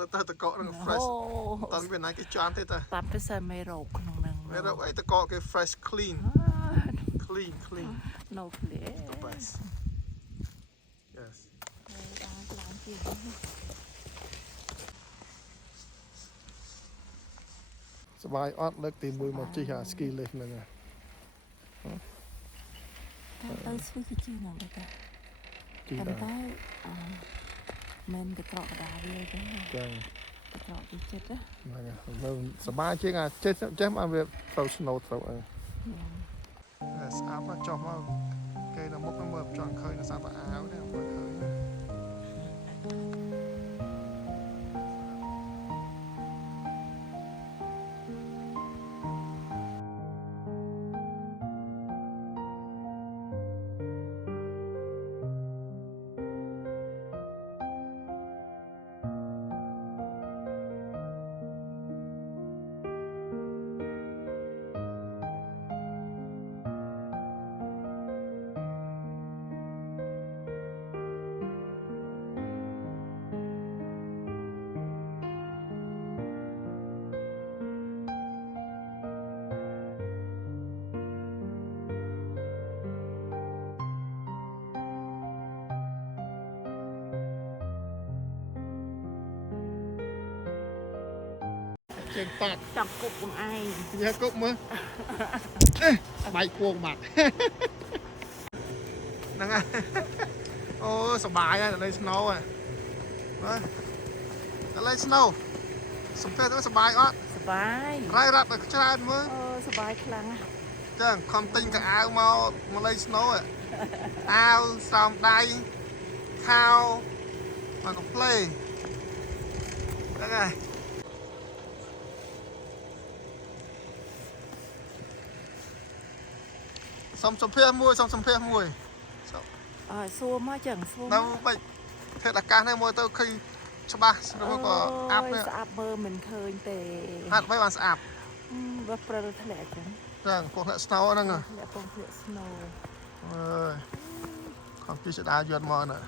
แล้วตะเกาะนั่ง fresh ตอนเป็นนายกิจการที่ตาตัดไปใส่ไม่รกน้องนึงไม่เราไอ้ตะเกาะคือ fresh clean clean no clear the best yes สบายออดเลิกตีมือมาจีหาสกีเลยนั่นไงទៅស្វីគឺជាហ្នឹងទៅតែមិនទៅក្រកកដាវាទេចាទៅក្រកវាចិត្តហ្នឹងហើយសบายជាងចេះមកវាត្រូវ snow ត្រូវអីស្អាតមកចុះមកគេនៅមុខមើលចង់ឃើញនៅសាប់អាវនេះមើលឃើញជាងតាត់ចង់គប់បងឯងយកគប់មើលបាយគួងបាត់ហ្នឹងហើយអូសบายហើយលេង snow ហើយបាទលេង snow សំពេទៅសบายអត់សបាយរ៉ៃរ៉ាត់ដល់ច្រើនមើលសបាយខ្លាំងចឹងខំទិញកៅអៅមកលេង snow អាវស្រោមដៃខោមកកំ play ហ្នឹងហើយសុំសំភារមួយអើសួរមកចឹងសួរនៅបិចធ្វើអាកាសនេះមួយទៅឃើញច្បាស់ឬក៏អាប់នេះស្អាប់មើលមិនឃើញទេហេតុអ្វីបានស្អាប់វាព្រិលធ្លាក់ចឹងចឹងពងធ្លាក់ snow ហ្នឹងធ្លាក់ពងធ្លាក់ snow អើយខំពីស្ដារយត់មកណា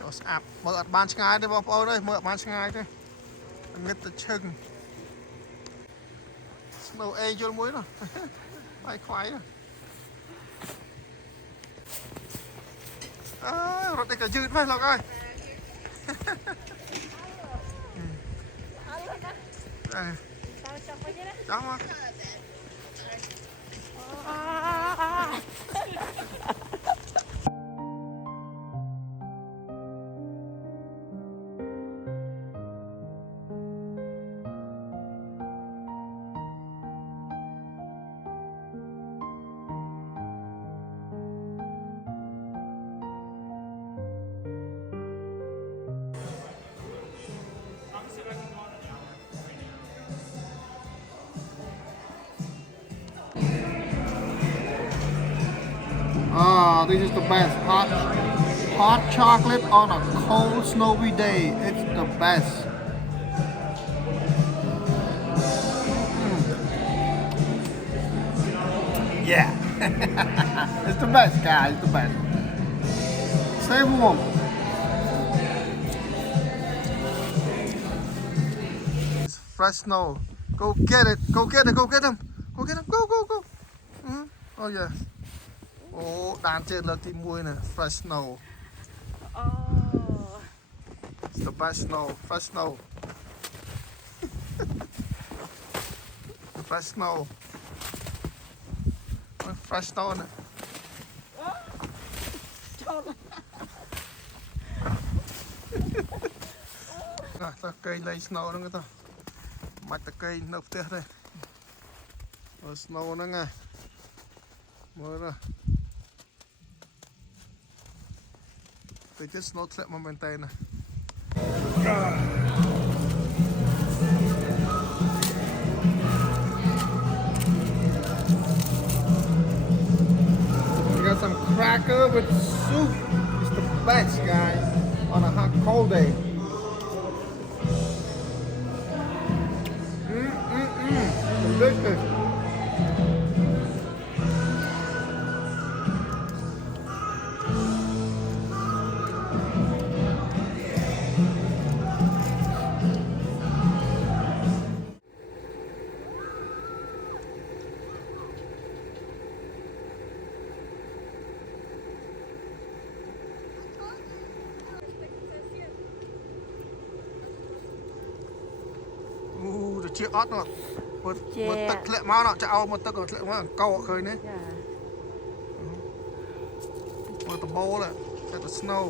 ទៅស្អាប់មើលអត់បានឆ្ងាយទេបងប្អូនអើយមើលអត់បានឆ្ងាយទេងឹតទៅឈឹង snow អេយល់មួយនោះបាយខ្វាយអើយរត់តែក៏យឺតវិញលោកអើយចាំមកណាចាំមក This is the best hot chocolate on a cold snowy day. It's the best. Yeah, it's the best, guys. It's the best. Stay warm. It's fresh snow. Go get it. Go get it. Go get them. Go get them. Go. Oh yeah. អូដានជើងលើកទី1ណា fresh snow អូ the best snow fresh snow fresh snow fresh snow ណាចូលតើគេលេង snow ហ្នឹងទៅមិនតើគេនៅផ្ទះទេ snow ហ្នឹងណាមើលទៅ snow ធ្លាក់មកមែនតើណា We got some cracker with soup. It's the best, guys, on a hot cold day. Delicious. ជាអត់នោះមើលទឹកធ្លាក់មកនោះចាក់ឲ្យមើលទឹកក៏ធ្លាក់មកកោឃើញទេ ចា មើលតបូលតែ snow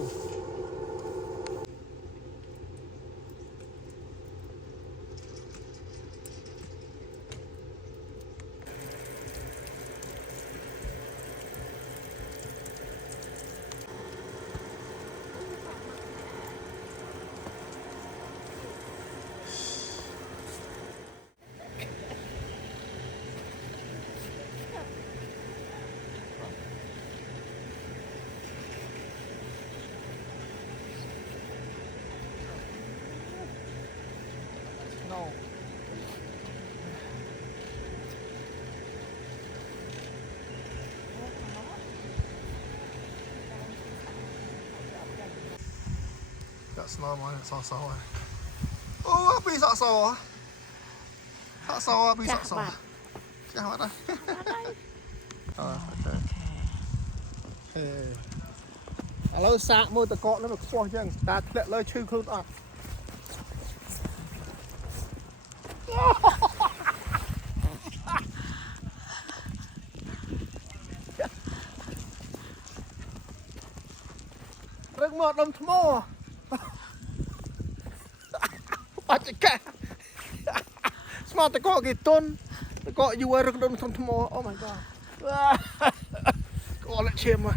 ចាក់ snow មកសសអូពីសសពីសសចាស់បាត់ហើយអូខេឥឡូវសាកមើលតកកនោះវាខ្ពស់ចឹងតាធ្លាក់លើឈឺខ្លួនអត់រឹកមកដុំថ្មអត់ចកស្មាតកកគេទុនតកកយូររឹកដុំថ្មអូ my god កកលាក់ឈាមមក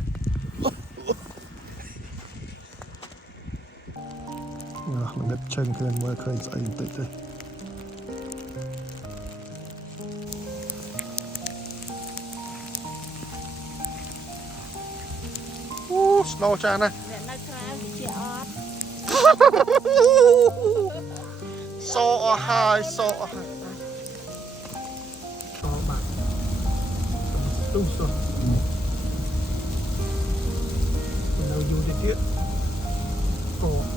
ល្ងឹតជើងខ្លួនមើលឃើញស្អីបន្តិចទេអូ snow ចាស់ណាស់ អ្នកនៅក្រៅវាជាអត់ សអស់ហើយសអស់ហើយចូលបាត់ទុំសោះនៅយូរទៀតអូ